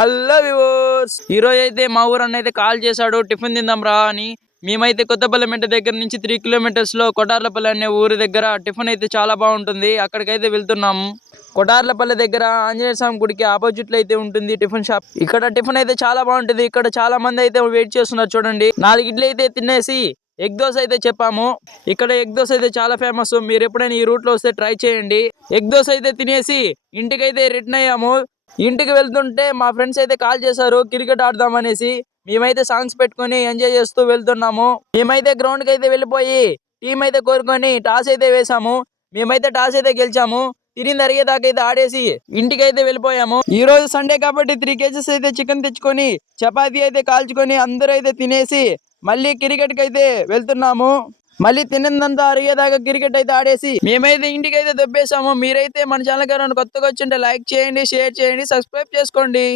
Hello వివోస్, ఈరోజు అయితే మా ఊరన్న అయితే కాల్ చేశాడు టిఫిన్ తిందాం రా అని. మేమైతే కొత్తపల్లిమెట్ట దగ్గర నుంచి 3 కిలోమీటర్స్ లో కొటార్లపల్లి అనే ఊరి దగ్గర టిఫిన్ అయితే చాలా బాగుంటుంది. అక్కడికైతే వెళ్తున్నాము. కొటార్లపల్లి దగ్గర ఆంజనేయ స్వామి గుడికి ఆపోజిట్ లో అయితే ఉంటుంది టిఫిన్ షాప్. ఇక్కడ టిఫిన్ అయితే చాలా బాగుంటుంది. ఇక్కడ చాలా మంది అయితే వెయిట్ చేస్తున్నారు చూడండి. 4 ఇడ్లీ అయితే తినేసి ఎగ్ దోశ అయితే చెప్పాము. ఇక్కడ ఎగ్ దోశ అయితే చాలా ఫేమస్. మీరు ఎప్పుడైనా ఈ రూట్ లో వస్తే ట్రై చేయండి. ఎగ్ దోశ అయితే తినేసి ఇంటికైతే రిటర్న్ అయ్యాము. ఇంటికి వెళ్తుంటే మా ఫ్రెండ్స్ అయితే కాల్ చేశారు క్రికెట్ ఆడదాం అనేసి. మేమైతే సాంగ్స్ పెట్టుకొని ఎంజాయ్ చేస్తూ వెళ్తున్నాము. మేమైతే గ్రౌండ్ కి అయితే వెళ్ళిపోయి టీం అయితే కోరుకొని టాస్ అయితే వేసాము. మేమైతే టాస్ అయితే గెలిచాము. తిరిగి అరిగేదాకా అయితే ఆడేసి ఇంటికి అయితే వెళ్ళిపోయాము. ఈ రోజు సండే కాబట్టి 3 కేజెస్ అయితే చికెన్ తెచ్చుకొని చపాతీ అయితే కాల్చుకొని అందరూ అయితే తినేసి మళ్ళీ క్రికెట్ కి అయితే వెళ్తున్నాము. మళ్ళీ తినందంతా అరిగేదాకా క్రికెట్ అయితే ఆడేసి మేమైతే ఇంటికి అయితే దొబ్బేసాము. మీరైతే మన ఛానల్ గారు కొత్తగా వచ్చింటే లైక్ చేయండి, షేర్ చేయండి, సబ్స్క్రైబ్ చేసుకోండి.